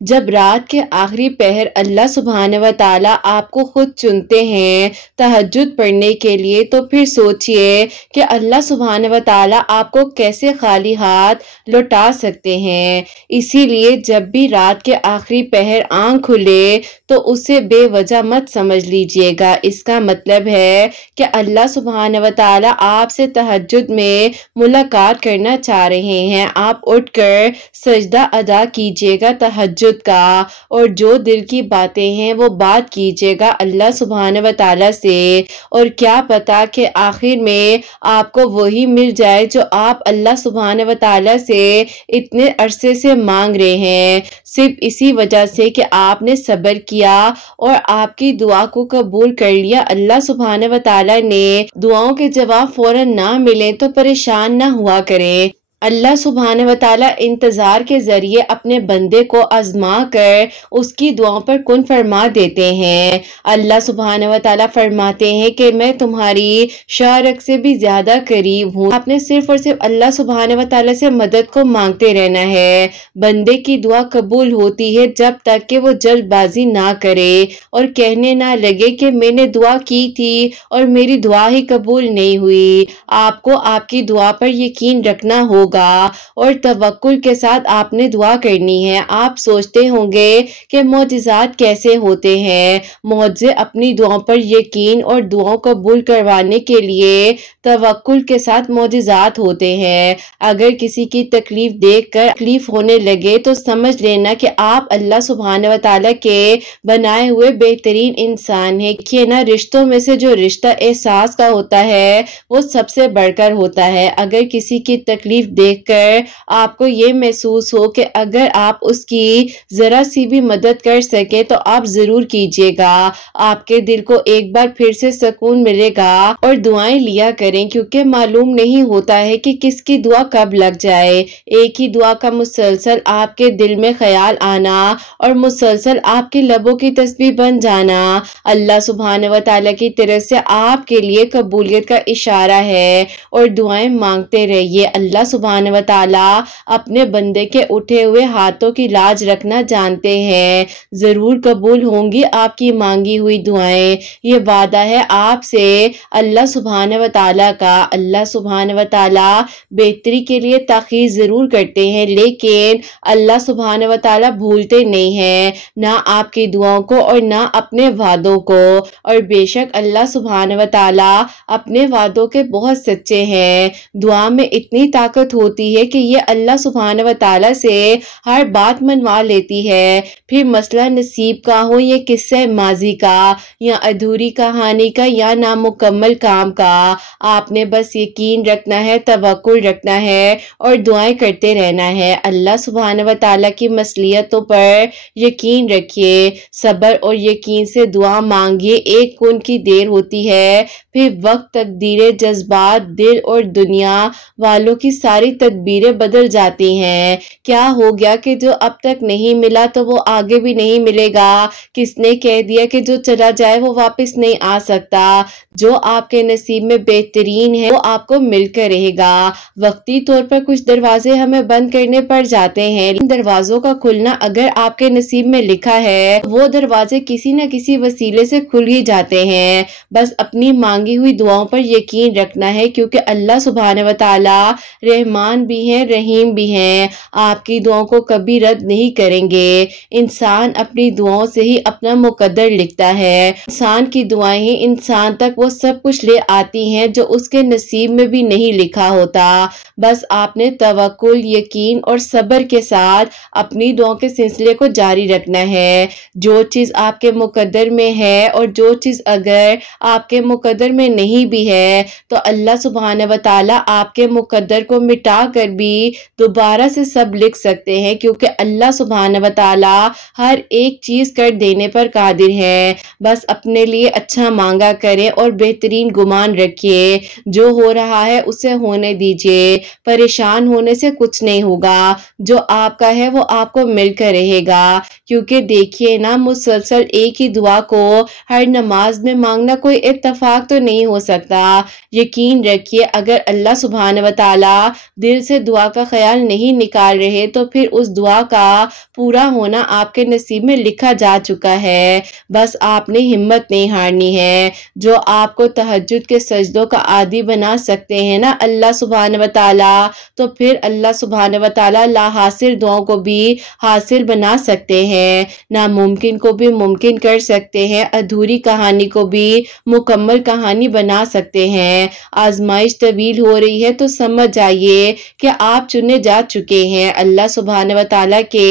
جب رات کے آخری پہر اللہ سبحانہ و تعالیٰ آپ کو خود چنتے ہیں تہجد پڑھنے کے لیے، تو پھر سوچئے کہ اللہ سبحانہ و تعالیٰ آپ کو کیسے خالی ہاتھ لوٹا سکتے ہیں۔ اسی لیے جب بھی رات کے آخری پہر آنکھ کھلے تو اسے بے وجہ مت سمجھ لیجئے گا۔ اس کا مطلب ہے کہ اللہ سبحانہ و تعالیٰ آپ سے تہجد میں ملاقات کرنا چاہ رہے ہیں۔ آپ اٹھ کر سجدہ ادا کیجئے گا تہجد کا، اور جو دل کی باتیں ہیں وہ بات کیجئے گا اللہ سبحانہ و تعالیٰ سے، اور کیا پتا کہ آخر میں آپ کو وہی مل جائے جو آپ اللہ سبحانہ و تعالیٰ سے اتنے عرصے سے مانگ رہے ہیں، صرف اسی وجہ سے کہ آپ نے صبر کیا اور آپ کی دعا کو قبول کر لیا۔ اللہ سبحانہ و تعالیٰ نے دعاؤں کے جواب فوراً نہ ملیں تو پریشان نہ ہوا کریں۔ اللہ سبحانہ و تعالیٰ انتظار کے ذریعے اپنے بندے کو آزما کر اس کی دعاؤں پر کن فرما دیتے ہیں۔ اللہ سبحانہ و تعالیٰ فرماتے ہیں کہ میں تمہاری شارک سے بھی زیادہ قریب ہوں۔ آپ نے صرف اور صرف اللہ سبحانہ و تعالیٰ سے مدد کو مانگتے رہنا ہے۔ بندے کی دعا قبول ہوتی ہے جب تک کہ وہ جلد بازی نہ کرے اور کہنے نہ لگے کہ میں نے دعا کی تھی اور میری دعا ہی قبول نہیں ہوئی۔ آپ کو آپ کی دعا پر یقین رکھنا ہوگا اور توکل کے ساتھ آپ نے دعا کرنی ہے۔ آپ سوچتے ہوں گے کہ معجزات کیسے ہوتے ہیں۔ معجزے اپنی دعاؤں پر یقین اور دعاؤں قبول کروانے کے لیے توکل کے ساتھ معجزات ہوتے ہیں۔ اگر کسی کی تکلیف دیکھ کر تکلیف ہونے لگے تو سمجھ لینا کہ آپ اللہ سبحانہ و تعالیٰ کے بنائے ہوئے بہترین انسان ہیں۔ کہ نا رشتوں میں سے جو رشتہ احساس کا ہوتا ہے وہ سب سے بڑھ کر ہوتا ہے۔ اگر کسی کی تکلیف دیکھ کر آپ کو یہ محسوس ہو کہ اگر آپ اس کی ذرا سی بھی مدد کر سکیں تو آپ ضرور کیجئے گا۔ آپ کے دل کو ایک بار پھر سے سکون ملے گا۔ اور دعائیں لیا کریں کیونکہ معلوم نہیں ہوتا ہے کہ کس کی دعا کب لگ جائے۔ ایک ہی دعا کا مسلسل آپ کے دل میں خیال آنا اور مسلسل آپ کے لبوں کی تسبیح بن جانا اللہ سبحانہ و تعالیٰ کی طرف سے آپ کے لیے قبولیت کا اشارہ ہے۔ اور دعائیں مانگتے رہیے۔ اللہ سبحانہ و تعالیٰ اپنے بندے کے اٹھے ہوئے ہاتھوں کی لاج رکھنا جانتے ہیں۔ ضرور قبول ہوں گی آپ کی مانگی ہوئی دعائیں، یہ وعدہ ہے آپ سے اللہ سبحانہ و تعالیٰ کا۔ اللہ سبحانہ و تعالیٰ بہتری کے لیے تاخیر ضرور کرتے ہیں، لیکن اللہ سبحانہ و تعالیٰ بھولتے نہیں ہیں نہ آپ کی دعاؤں کو اور نہ اپنے وعدوں کو۔ اور بے شک اللہ سبحانہ و تعالیٰ اپنے وعدوں کے بہت سچے ہیں۔ دعا میں اتنی طاقت ہوتی ہے کہ یہ اللہ سبحانہ و تعالیٰ سے ہر بات منوا لیتی ہے، پھر مسئلہ نصیب کا ہو، یہ قصہ ماضی کا یا ادھوری کہانی کا یا نامکمل کام کا۔ آپ نے بس یقین رکھنا ہے، توکل رکھنا ہے اور دعائیں کرتے رہنا ہے۔ اللہ سبحانہ و تعالیٰ کی مصلحتوں پر یقین رکھیے، صبر اور یقین سے دعا مانگیے۔ ایک کن کی دیر ہوتی ہے، پھر وقت تقدیریں، جذبات، دل اور دنیا والوں کی ساری تدبیریں بدل جاتی ہیں۔ کیا ہو گیا کہ جو اب تک نہیں ملا تو وہ آگے بھی نہیں ملے گا؟ کس نے کہہ دیا کہ جو چلا جائے وہ واپس نہیں آ سکتا؟ جو آپ کے نصیب میں بہترین ہے وہ آپ کو مل کر رہے گا۔ وقتی طور پر کچھ دروازے ہمیں بند کرنے پڑ جاتے ہیں، لیکن دروازوں کا کھلنا اگر آپ کے نصیب میں لکھا ہے وہ دروازے کسی نہ کسی وسیلے سے کھل ہی جاتے ہیں۔ بس اپنی مانگی ہوئی دعاؤں پر یقین رکھنا ہے، کیونکہ اللہ سبحانہ و تعالیٰ رحمان بھی ہیں، رحیم بھی ہیں، آپ کی دعاؤں کو کبھی رد نہیں کریں گے۔ انسان اپنی دعاؤں سے ہی اپنا مقدر لکھتا ہے۔ انسان کی دعائیں ہی انسان تک وہ سب کچھ لے آتی ہیں جو اس کے نصیب میں بھی نہیں لکھا ہوتا۔ بس آپ نے توکل، یقین اور صبر کے ساتھ اپنی دعاؤں کے سلسلے کو جاری رکھنا ہے۔ جو چیز آپ کے مقدر میں ہے اور جو چیز اگر آپ کے مقدر میں نہیں بھی ہے تو اللہ سبحانہ و تعالیٰ آپ کے مقدر کو مٹا کر بھی دوبارہ سے سب لکھ سکتے ہیں، کیونکہ اللہ سبحانہ و تعالیٰ ہر ایک چیز کر دینے پر قادر ہے۔ بس اپنے لیے اچھا مانگا کریں اور بہترین گمان رکھیے۔ جو ہو رہا ہے اسے ہونے دیجیے، پریشان ہونے سے کچھ نہیں ہوگا۔ جو آپ کا ہے وہ آپ کو مل کر رہے گا، کیونکہ دیکھیے نا، مسلسل ایک ہی دعا کو ہر نماز میں مانگنا کوئی اتفاق تو نہیں ہو سکتا۔ یقین رکھیے اگر اللہ سبحانہ و تعالیٰ دل سے دعا کا خیال نہیں نکال رہے تو پھر اس دعا کا پورا ہونا آپ کے نصیب میں لکھا جا چکا ہے۔ بس آپ نے ہمت نہیں ہارنی ہے۔ جو آپ کو تہجد کے سجدوں کا عادی بنا سکتے ہیں نا اللہ سبحانہ و تعالی، تو پھر اللہ سبحانہ و تعالی لا حاصل دعاؤں کو بھی حاصل بنا سکتے ہیں، ناممکن کو بھی ممکن کر سکتے ہیں، ادھوری کہانی کو بھی مکمل کہانی بنا سکتے ہیں۔ آزمائش طویل ہو رہی ہے تو سمجھ جائیے کہ آپ چنے جا چکے ہیں۔ اللہ سبحانہ و تعالی کے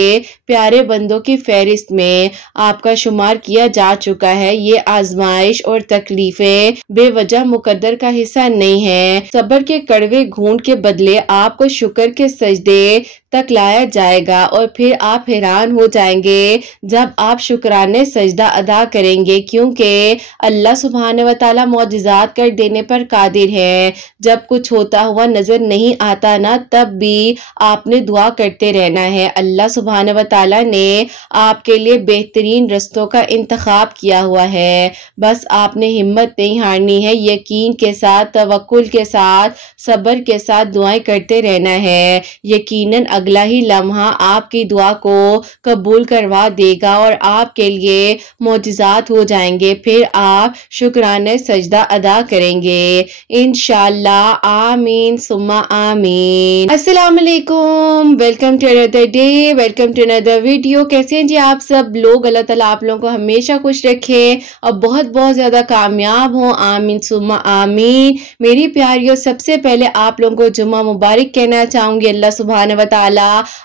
پیارے بندوں کی فہرست میں آپ کا شمار کیا جا چکا ہے۔ یہ آزمائش اور تکلیفیں بے وجہ مقدر کا حصہ نہیں ہے۔ صبر کے کڑوے گھونٹ کے بدلے آپ کو شکر کے سجدے تک لایا جائے گا، اور پھر آپ حیران ہو جائیں گے جب آپ شکرانے سجدہ ادا کریں گے، کیونکہ اللہ سبحانہ و تعالی معجزات کر دینے پر قادر ہے۔ جب کچھ ہوتا ہوا نظر نہیں آتا نا، تب بھی آپ نے دعا کرتے رہنا ہے۔ اللہ سبحانہ و تعالی نے آپ کے لیے بہترین رستوں کا انتخاب کیا ہوا ہے۔ بس آپ نے ہمت نہیں ہارنی ہے، یقین کے ساتھ، توکل کے ساتھ، صبر کے ساتھ دعائیں کرتے رہنا ہے۔ یقیناً اگلا ہی لمحہ آپ کی دعا کو قبول کروا دے گا اور آپ کے لیے معجزات ہو جائیں گے، پھر آپ شکرانے سجدہ ادا کریں گے انشاءاللہ۔ آمین ثم آمین۔ السلام علیکم، welcome to another day, welcome to another video. کیسے ہیں جی آپ سب لوگ؟ اللہ تعالیٰ آپ لوگوں کو ہمیشہ خوش رکھے اور بہت بہت زیادہ کامیاب ہوں، آمین ثم آمین۔ میری پیاریوں، سب سے پہلے آپ لوگوں کو جمعہ مبارک کہنا چاہوں گی۔ اللہ سبحانہ و تعالیٰ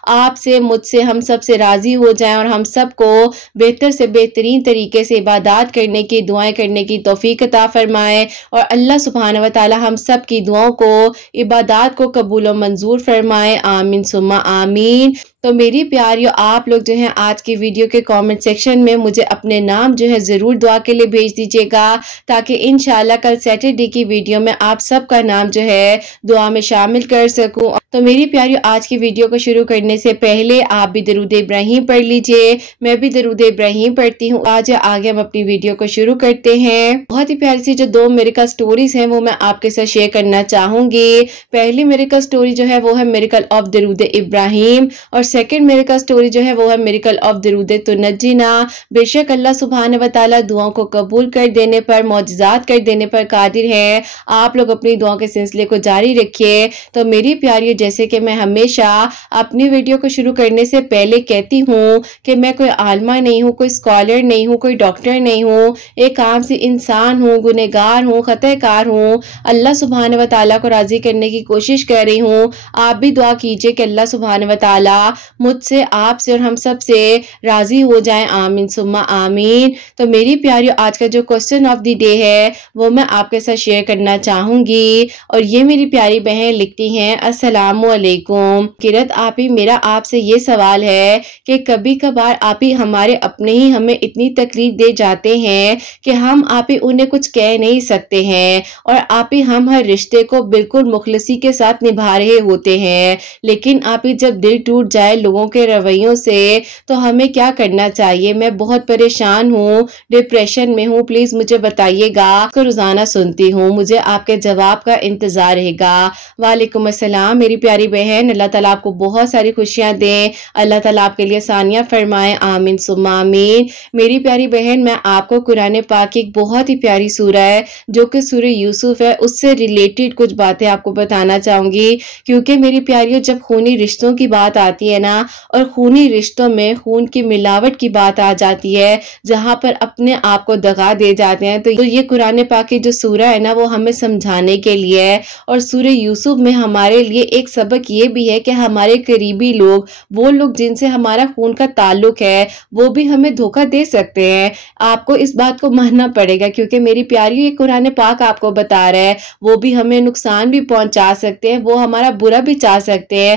آپ سے، مجھ سے، ہم سب سے راضی ہو جائیں اور ہم سب کو بہتر سے بہترین طریقے سے عبادات کرنے کی، دعائیں کرنے کی توفیق عطا فرمائے، اور اللہ سبحانہ و تعالی ہم سب کی دعاؤں کو، عبادات کو قبول و منظور فرمائے، آمین ثم آمین۔ تو میری پیاریوں، آپ لوگ جو ہیں آج کی ویڈیو کے کامنٹ سیکشن میں مجھے اپنے نام جو ہے ضرور دعا کے لیے بھیج دیجیے گا، تاکہ انشاءاللہ کل سیٹرڈے کی ویڈیو میں آپ سب کا نام جو ہے دعا میں شامل کر سکوں۔ تو میری پیاریوں، آج کی ویڈیو کو شروع کرنے سے پہلے آپ بھی درود ابراہیم پڑھ لیجئے، میں بھی درود ابراہیم پڑھتی ہوں۔ آگے ہم اپنی ویڈیو کو شروع کرتے ہیں۔ بہت ہی پیاری سی جو 2 میریکل سٹوریز ہیں وہ میں آپ کے ساتھ شیئر کرنا چاہوں گی۔ پہلی میریکل سٹوری جو ہے وہ ہے میریکل آف درود ابراہیم، اور سیکنڈ میریکل سٹوری جو ہے وہ ہے میریکل آف درود تنجینا۔ بے شک اللہ سبحانہ و تعالی دعاؤں کو قبول کر دینے پر، معجزات کر دینے پر قادر ہے۔ آپ لوگ اپنی دعاؤں کے سلسلے کو جاری رکھیے۔ تو میری پیاری، جیسے کہ میں ہمیشہ اپنی ویڈیو کو شروع کرنے سے پہلے کہتی ہوں کہ میں کوئی عالمہ نہیں ہوں، کوئی اسکالر نہیں ہوں، کوئی ڈاکٹر نہیں ہوں، ایک عام سی انسان ہوں، گنہگار ہوں، خطا کار ہوں، اللہ سبحانہ و تعالیٰ کو راضی کرنے کی کوشش کر رہی ہوں۔ آپ بھی دعا کیجئے کہ اللہ سبحانہ و تعالیٰ مجھ سے، آپ سے اور ہم سب سے راضی ہو جائیں، آمین ثم آمین۔ تو میری پیاریوں، آج کا جو کوسچن آف دی ڈے ہے وہ میں آپ کے ساتھ شیئر کرنا چاہوں گی، اور یہ میری پیاری بہن لکھتی ہیں، السلام علیکم کرت آپی، میرا آپ سے یہ سوال ہے کہ کبھی کبھار آپی ہمارے اپنے ہی ہمیں اتنی تکلیف دے جاتے ہیں کہ ہم آپی انہیں کچھ کہہ نہیں سکتے ہیں، اور آپی ہم ہر رشتے کو بالکل مخلصی کے ساتھ نبھا رہے ہوتے ہیں، لیکن آپی جب دل ٹوٹ جائے لوگوں کے رویوں سے تو ہمیں کیا کرنا چاہیے؟ میں بہت پریشان ہوں، ڈپریشن میں ہوں، پلیز مجھے بتائیے گا، کو روزانہ سنتی ہوں، مجھے آپ کے جواب کا انتظار رہے گا۔ وعلیکم السلام میری پیاری بہن، اللہ تعالیٰ آپ کو بہت ساری خوشیاں دیں، اللہ تعالیٰ آپ کے لیے آسانیاں فرمائے، آمین ثم آمین۔ میری پیاری بہن، میں آپ کو قرآن پاک کی ایک بہت ہی پیاری سورہ ہے جو کہ سورہ یوسف ہے، اس سے ریلیٹڈ کچھ باتیں آپ کو بتانا چاہوں گی، کیونکہ میری پیاریوں جب خونی رشتوں کی بات آتی ہے نا، اور خونی رشتوں میں خون کی ملاوٹ کی بات آ جاتی ہے، جہاں پر اپنے آپ کو دغا دے جاتے ہیں، تو یہ قرآن پاک کی جو سورہ ہے نا وہ ہمیں سمجھانے کے لیے ہے۔ اور سورہ یوسف میں ہمارے لیے ایک سبق یہ بھی ہے کہ ہمارے قریبی لوگ، وہ لوگ جن سے ہمارا خون کا تعلق ہے، وہ بھی ہمیں دھوکہ دے سکتے ہیں۔ آپ کو اس بات کو ماننا پڑے گا، کیونکہ میری پیاری یہ قرآن پاک آپ کو بتا رہا ہے، وہ بھی ہمیں نقصان بھی پہنچا سکتے ہیں، وہ ہمارا برا بھی چاہ سکتے ہیں۔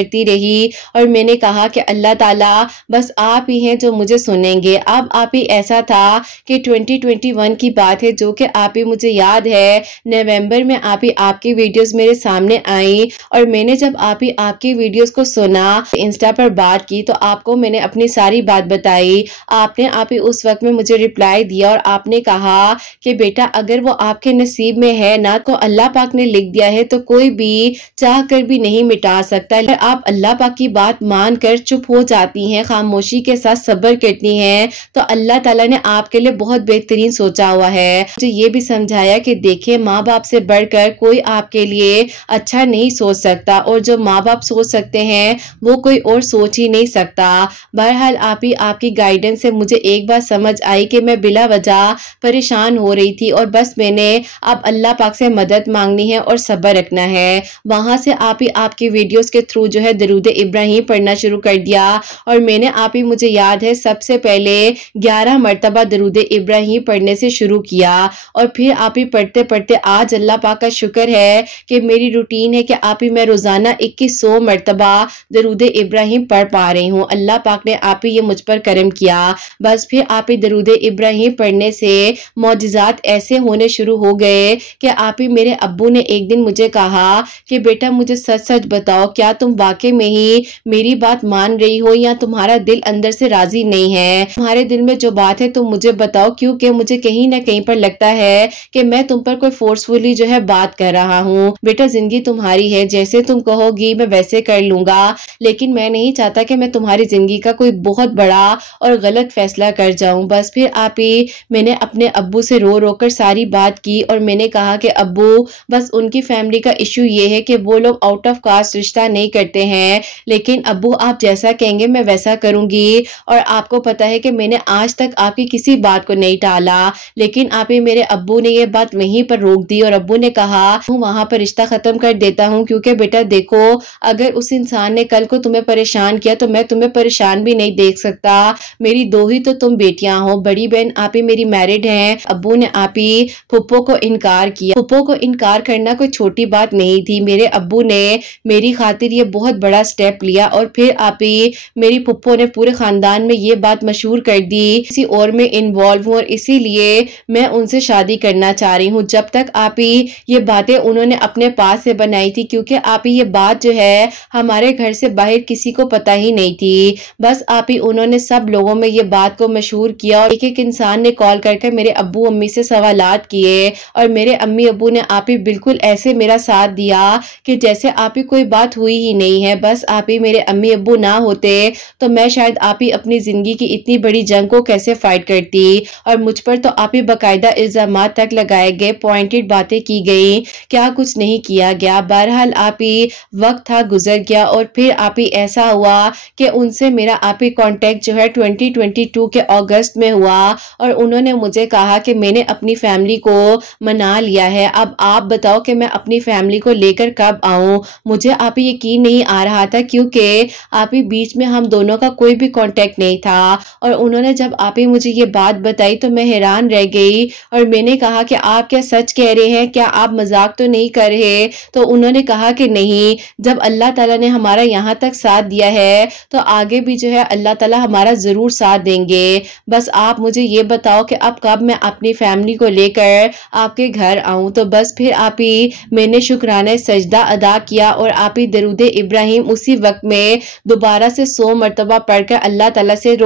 کرتی رہی اور میں نے کہا کہ اللہ تعالیٰ بس آپ ہی ہیں جو مجھے سنیں گے۔ اب آپ ہی ایسا تھا کہ 2021 کی بات ہے جو کہ آپ ہی مجھے یاد ہے نومبر میں آپ ہی آپ کی ویڈیوز میرے سامنے آئیں اور میں نے جب آپ ہی آپ کی ویڈیوز کو سنا انسٹا پر بات کی تو آپ کو میں نے اپنی ساری بات بتائی۔ آپ نے آپ ہی اس وقت میں مجھے رپلائی دیا اور آپ نے کہا کہ بیٹا اگر وہ آپ کے نصیب میں ہے نا تو اللہ پاک نے لکھ دیا ہے تو کوئی بھی چاہ کر بھی نہیں مٹا سکتا۔ آپ اللہ پاک کی بات مان کر چپ ہو جاتی ہیں، خاموشی کے ساتھ صبر کرتی ہیں تو اللہ تعالیٰ نے آپ کے لیے بہت بہترین سوچا ہوا ہے۔ مجھے یہ بھی سمجھایا کہ دیکھیں ماں باپ سے بڑھ کر کوئی آپ کے لیے اچھا نہیں سوچ سکتا اور جو ماں باپ سوچ سکتے ہیں وہ کوئی اور سوچ ہی نہیں سکتا۔ بہرحال آپ ہی آپ کی گائیڈنس سے مجھے ایک بات سمجھ آئی کہ میں بلا وجہ پریشان ہو رہی تھی اور بس میں نے اب اللہ پاک سے مدد مانگنی ہے اور صبر رکھنا ہے۔ وہاں سے آپ ہی آپ کی ویڈیوز کے تھرو جو ہے درود ابراہیم پڑھنا شروع کر دیا اور میں نے آپ ہی مجھے یاد ہے سب سے پہلے 11 مرتبہ درود ابراہیم پڑھنے سے شروع کیا اور پھر آپ ہی پڑھتے پڑھتے آج اللہ پاک کا شکر ہے کہ میری روٹین ہے کہ آپ ہی میں روزانہ 2100 مرتبہ درود ابراہیم پڑھ پا رہی ہوں۔ اللہ پاک نے آپ ہی یہ مجھ پر کرم کیا۔ بس پھر آپ ہی درود ابراہیم پڑھنے سے معجزات ایسے ہونے شروع ہو گئے کہ آپ ہی میرے ابو نے ایک دن مجھے کہا کہ بیٹا مجھے سچ سچ بتاؤ کیا تم واقعی میں ہی میری بات مان رہی ہو یا تمہارا دل اندر سے راضی نہیں ہے؟ تمہارے دل میں جو بات ہے تم مجھے بتاؤ کیونکہ مجھے کہیں نہ کہیں پر لگتا ہے کہ میں تم پر کوئی فورسفلی جو ہے بات کر رہا ہوں۔ بیٹا زندگی تمہاری ہے، جیسے تم کہو گی میں ویسے کر لوں گا، لیکن میں نہیں چاہتا کہ میں تمہاری زندگی کا کوئی بہت بڑا اور غلط فیصلہ کر جاؤں۔ بس پھر آپ ہی میں نے اپنے ابو سے رو رو کر ساری بات کی اور میں نے کہا کہ ابو بس ان کی فیملی کا ایشو یہ ہے کہ وہ لوگ آؤٹ آف کاسٹ رشتہ نہیں کرتے ہیں، لیکن ابو آپ جیسا کہیں گے میں ویسا کروں گی اور آپ کو پتا ہے کہ میں نے آج تک آپ کی کسی بات کو نہیں ٹالا، لیکن آپ ہی میرے ابو نے یہ بات وہیں پر روک دی اور ابو نے کہا وہاں پر رشتہ ختم کر دیتا ہوں کیونکہ بیٹا دیکھو اگر اس انسان نے کل کو تمہیں پریشان کیا تو میں تمہیں پریشان بھی نہیں دیکھ سکتا، میری دو ہی تو تم بیٹیاں ہو، بڑی بہن آپ ہی میری میرڈ ہیں۔ ابو نے آپ ہی پھپھو کو انکار کیا۔ پھپھو کو انکار کرنا کوئی چھوٹی بات نہیں تھی، میرے ابو نے میری خاطر یہ بہت بڑا سٹیپ لیا اور پھر آپ ہی میری پھپھو نے پورے خاندان میں یہ بات مشہور کر دی کسی اور میں انوالو ہوں اور اسی لیے میں ان سے شادی کرنا چاہ رہی ہوں۔ جب تک آپ ہی یہ باتیں انہوں نے اپنے پاس سے بنائی تھی کیونکہ آپ ہی یہ بات جو ہے ہمارے گھر سے باہر کسی کو پتہ ہی نہیں تھی، بس آپ ہی انہوں نے سب لوگوں میں یہ بات کو مشہور کیا اور ایک ایک انسان نے کال کر کے میرے ابو امی سے سوالات کیے اور میرے امی ابو نے آپ ہی بالکل ایسے میرا ساتھ دیا کہ جیسے آپ ہی کوئی بات ہوئی ہی نہیں ہے۔ بس آپ ہی میرے امی ابو نہ ہوتے تو میں شاید آپ ہی اپنی زندگی کی اتنی بڑی جنگ کو کیسے فائٹ کرتی اور مجھ پر تو آپ ہی باقاعدہ الزامات تک لگائے گئے، پوائنٹڈ باتیں کی گئی، کیا کچھ نہیں کیا گیا۔ بہرحال آپ ہی وقت تھا گزر گیا اور پھر آپ ہی ایسا ہوا کہ ان سے میرا آپ ہی کانٹیکٹ جو ہے 2022 کے اگست میں ہوا اور انہوں نے مجھے کہا کہ میں نے اپنی فیملی کو منا لیا ہے، اب آپ بتاؤ کہ میں اپنی فیملی کو لے کر کب آؤں۔ مجھے آپ ہی یقین نہیں آ رہا تھا کیونکہ آپ ہی بیچ میں ہم دونوں کا کوئی بھی کانٹیکٹ نہیں تھا اور انہوں نے جب آپ ہی مجھے یہ بات بتائی تو میں حیران رہ گئی اور میں نے کہا کہ آپ کیا سچ کہہ رہے ہیں، کیا آپ مذاق تو نہیں کر رہے؟ تو انہوں نے کہا کہ نہیں، جب اللہ تعالیٰ نے ہمارا یہاں تک ساتھ دیا ہے تو آگے بھی جو ہے اللہ تعالیٰ ہمارا ضرور ساتھ دیں گے، بس آپ مجھے یہ بتاؤ کہ اب کب میں اپنی فیملی کو لے کر آپ کے گھر آؤں۔ تو بس پھر آپ ہی میں نے شکرانے سجدہ ادا کیا اور آپ ہی درود ابراہیم اسی وقت میں دوبارہ سے 100 مرتبہ پڑھ کر اللہ تعالیٰ سے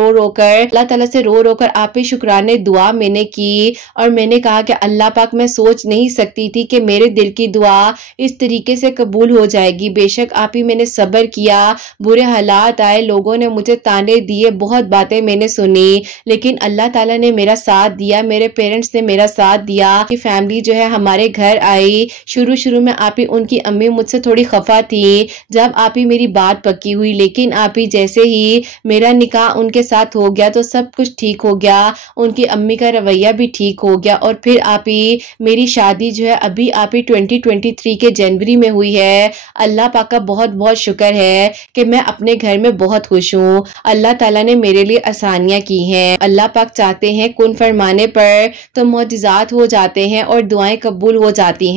رو کر آپ ہی شکرانے دعا میں نے کی اور میں نے کہا کہ اللہ پاک میں سوچ نہیں سکتی تھی کہ میرے دل کی دعا اس طریقے سے قبول ہو جائے گی۔ بے شک آپ ہی میں نے صبر کیا، برے حالات آئے، لوگوں نے مجھے تانے دیے، بہت باتیں میں نے سنی، لیکن اللہ تعالیٰ نے میرا ساتھ دیا، میرے پیرنٹس نے میرا ساتھ دیا کہ فیملی جو ہے ہمارے گھر آئی۔ شروع میں آپ ہی ان کی امی مجھ سے تھوڑی خفا تھی جب آپ ہی میری بات پکی ہوئی، لیکن آپ ہی جیسے ہی میرا نکاح ان کے ساتھ ہو گیا تو سب کچھ ٹھیک ہو گیا، ان کی امی کا رویہ بھی ٹھیک ہو گیا اور پھر آپ ہی میری شادی جو ہے ابھی آپ ہی 2023 کے جنوری میں ہوئی ہے۔ اللہ پاک کا بہت بہت شکر ہے کہ میں اپنے گھر میں بہت خوش ہوں، اللہ تعالیٰ نے میرے لیے آسانیاں کی ہیں۔ اللہ پاک چاہتے ہیں کن فرمانے پر تو معجزات ہو جاتے ہیں اور دعائیں قبول ہو جاتی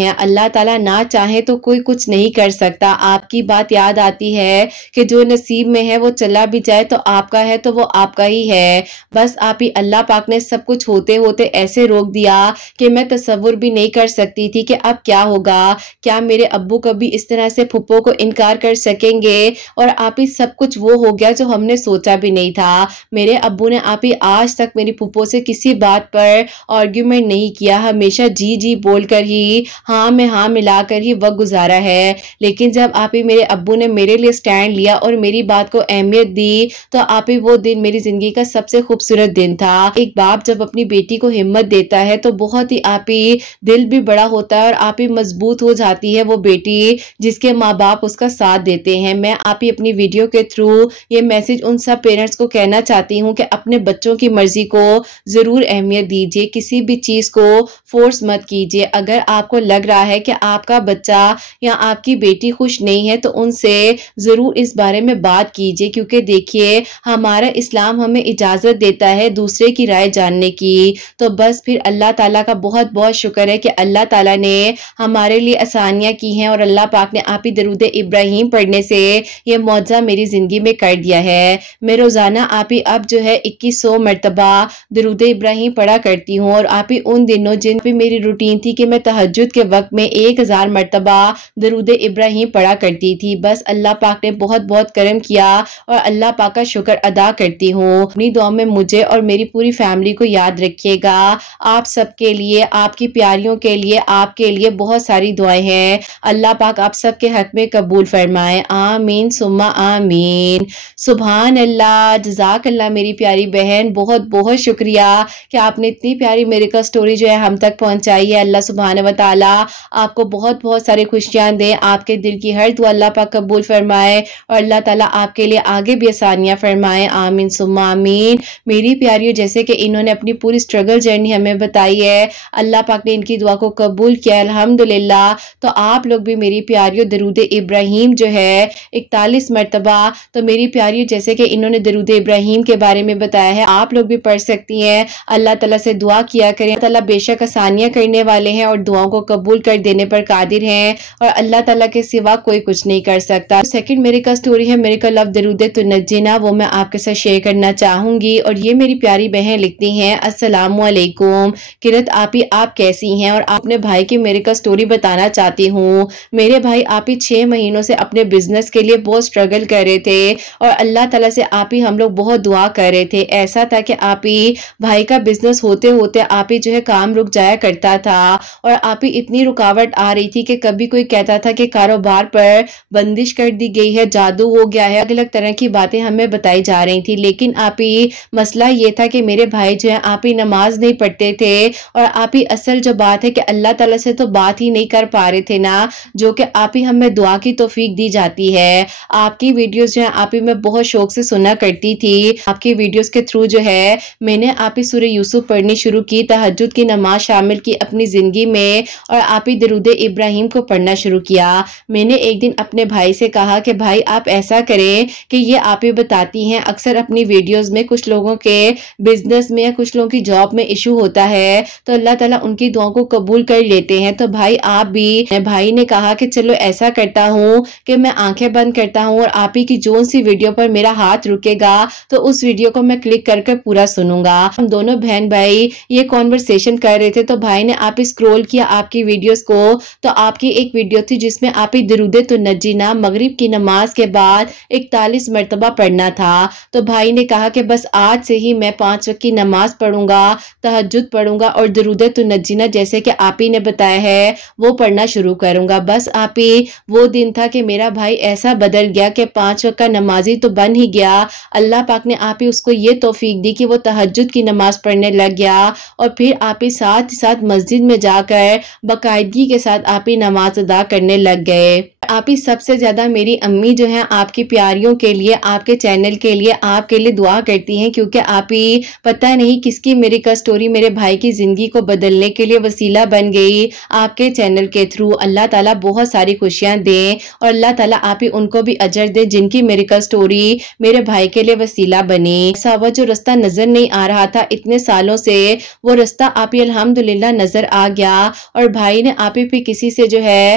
ہیں، اللہ تعالیٰ نہ چاہے تو کوئی کچھ نہیں کر سکتا. آپ کی بات یاد آتی ہے کہ جو نصیب میں ہے وہ چلا بھی جائے تو آپ کا ہے تو وہ آپ کا ہی ہے. بس آپ ہی اللہ پاک نے سب کچھ ہوتے ہوتے ایسے روک دیا کہ میں تصور بھی نہیں کر سکتی تھی کہ اب کیا ہوگا. کیا میرے ابو کبھی اس طرح سے پھپھو کو انکار کر سکیں گے؟ اور آپ ہی سب کچھ وہ ہو گیا جو ہم نے سوچا بھی نہیں تھا. میرے ابو نے آپ ہی آج تک میری پھپھو سے کسی بات پر آرگیومنٹ نہیں کیا. ہمیشہ جی جی بول کر ہی ہاں میں ہاں ملا کر ہی وقت گزارا ہے. لیکن جب آپ ہی میرے ابو نے میرے لیے سٹینڈ لیا اور میری بات کو اہمیت دی تو آپ ہی وہ دن میری زندگی کا سب سے خوبصورت دن تھا. ایک باپ جب اپنی بیٹی کو ہمت دیتا ہے تو بہت ہی آپ ہی دل بھی بڑا ہوتا ہے اور آپ ہی مضبوط ہو جاتی ہے وہ بیٹی جس کے ماں باپ اس کا ساتھ دیتے ہیں. میں آپ ہی اپنی ویڈیو کے تھرو یہ میسج ان سب پیرنٹس کو کہنا چاہتی ہوں کہ اپنے بچوں کی مرضی کو ضرور اہمیت دیجیے. کسی بھی چیز کو فورس مت کیجیے. اگر آپ کو لگ رہا ہے کہ آپ کا بچہ یا آپ کی بیٹی خوش نہیں ہے تو ان سے ضرور اس بارے میں بات کیجیے. کیونکہ دیکھیے ہمارا اسلام ہمیں اجازت دیتا ہے دوسرے کی رائے جاننے کی. تو بس پھر اللہ تعالیٰ کا بہت بہت شکر ہے کہ اللہ تعالیٰ نے ہمارے لیے آسانیاں کی ہیں اور اللہ پاک نے آپ ہی درود ابراہیم پڑھنے سے یہ معجزہ میری زندگی میں کر دیا ہے. میں روزانہ آپ ہی اب جو ہے 2100 مرتبہ درود ابراہیم پڑھا کرتی ہوں. اور آپ ہی ان دنوں جن بھی میری روٹین تھی کہ میں تہجد کے وقت میں 1000 مرتبہ درود ابراہیم پڑھا کرتی تھی. بس اللہ پاک نے بہت بہت کرم کیا اور اللہ پاک کا شکر ادا کرتی ہوں. اپنی دعا میں مجھے اور میری پوری فیملی کو یاد رکھیے گا. آپ سب کے لیے، آپ کی پیاریوں کے لیے، آپ کے لیے بہت ساری دعائیں ہیں. اللہ پاک آپ سب کے حق میں قبول فرمائے. آمین ثم آمین. سبحان اللہ. جزاک اللہ میری پیاری بہن. بہت بہت شکریہ کہ آپ نے اتنی پیاری میریکل سٹوری جو ہے ہم تک پہنچائی ہے. اللہ سبحانہ و تعالی آپ کو بہت بہت سارے خوشیاں دے. آپ کے دل کی ہر دعا اللہ پاک قبول فرمائے اور اللہ تعالیٰ آپ کے لیے آگے بھی آسانیاں فرمائے. آمین ثم آمین. میری پیاریوں، جیسے کہ انہوں نے اپنی پوری سٹرگل جرنی ہمیں بتائی ہے، اللہ پاک نے ان کی دعا کو قبول کیا الحمدللہ. تو آپ لوگ بھی میری پیاریوں درود ابراہیم جو ہے 41 مرتبہ، تو میری پیاریوں جیسے کہ انہوں نے درود ابراہیم کے بارے میں بتایا ہے آپ لوگ بھی پڑھ سکتی ہیں. اللہ تعالیٰ سے دعا کیا کریں. اللہ تعالیٰ بے شک آسانیاں کرنے والے ہیں اور دعاؤں کو قبول کر دینے پر قادر ہیں اور اللہ تعالیٰ کے سوا کوئی کچھ نہیں کر سکتا. سیکنڈ میریکل سٹوری ہے میریکل لو درود تنجینا، وہ میں آپ کے ساتھ شیئر کرنا چاہوں گی. اور یہ میری پیاری بہن لکھتی ہیں السلام علیکم کرت آپی، آپ کیسی ہیں؟ اور اپنے بھائی کی میریکل سٹوری بتانا چاہتی ہوں. میرے بھائی آپی 6 مہینوں سے اپنے بزنس کے لیے بہت سٹرگل کر رہے تھے اور اللہ تعالیٰ سے آپی ہم لوگ بہت دعا کر رہے تھے. ایسا تھا کہ آپی بھائی کا بزنس ہوتے ہوتے آپی جو ہے کام رک جایا کرتا تھا اور آپی اتنی رکاوٹ آ رہی تھی کہ کبھی کوئی کہتا تھا کہ کاروبار پر بندش کر دی گئی ہے، جادو ہو گیا ہے، الگ الگ طرح کی باتیں ہمیں بتائی جا رہی تھی. لیکن آپی مسئلہ یہ تھا کہ میرے بھائی جو ہے آپی نماز نہیں پڑھتے تھے اور آپی اصل جو بات ہے کہ اللہ تعالیٰ سے تو بات ہی نہیں کر پا رہے تھے نا، جو کہ آپی ہمیں دعا کی توفیق دی جاتی ہے. آپ کی ویڈیوز جو ہیں آپی میں بہت شوق سے سنا کرتی تھی. آپ کی ویڈیوز کے تھرو جو ہے میں نے آپی سورہ یوسف پڑھنی شروع کی، تہجد کی نماز شامل کی اپنی زندگی میں اور آپی درود ابراہیم کو پڑھنا شروع کیا. میں نے ایک دن اپنے بھائی سے کہا کہ بھائی آپ ایسا کریں کہ یہ آپی بتاتی ہیں اکثر اپنی ویڈیوز میں کچھ لوگوں کے بزنس میں یا کچھ لوگوں کی جاب میں ایشو ہوتا ہے تو اللہ تعالیٰ ان کی دعاؤں کو قبول کر لیتے ہیں. تو بھائی آپ بھی، بھائی نے کہا کہ چلو ایسا کرتا ہوں کہ میں آنکھیں بند کرتا ہوں اور آپی کی جون سی ویڈیو پر میرا ہاتھ رکے گا تو اس ویڈیو کو میں کلک کر کے پورا سنوں گا. ہم دونوں بہن بھائی یہ کنورسیشن کر رہے تھے تو بھائی نے آپ اسکرول کیا آپ کی ویڈیوز کو تو آپ کی ایک ویڈیو تھی جس میں آپ درود تنجینا مغرب کی نماز کے بعد 41 مرتبہ پڑھنا تھا. تو بھائی نے کہا کہ بس آج سے ہی میں 5 وقت کی نماز پڑھوں گا، تہجد پڑھوں گا اور درود تنجینا جیسے کہ آپی نے بتایا ہے وہ پڑھنا شروع کروں گا. بس آپی وہ دن تھا کہ میرا بھائی ایسا بدل گیا کہ 5 وقت کا نمازی تو بن ہی گیا. اللہ پاک نے آپی اس کو یہ توفیق دی کہ وہ تہجد کی نماز پڑھنے لگ گیا اور پھر آپی ساتھ ساتھ مسجد میں جا کر باقاعدگی کے ساتھ آپی نماز ادا کرنے لگ گئے. آپی سب سے زیادہ میری امی جو ہیں آپ کی پیاریوں کے لیے، آپ کے چینل کے لیے، آپ کے لیے دعا کرتی ہیں کیونکہ آپی پتہ نہیں کس کی میریکل سٹوری میرے بھائی کی زندگی کو بدلنے کے لیے وسیلہ بن گئی آپ کے چینل کے تھرو. اللہ تعالیٰ بہت ساری خوشیاں دیں اور اللہ تعالیٰ آپی ان کو بھی اجر دے جن کی میریکل سٹوری میرے بھائی کے لیے وسیلہ بنی. وہ جو رستہ نظر نہیں آ رہا تھا اتنے سالوں سے، وہ رستہ آپی الحمدللہ نظر آ گیا اور بھائی نے آپی پہ کسی سے جو ہے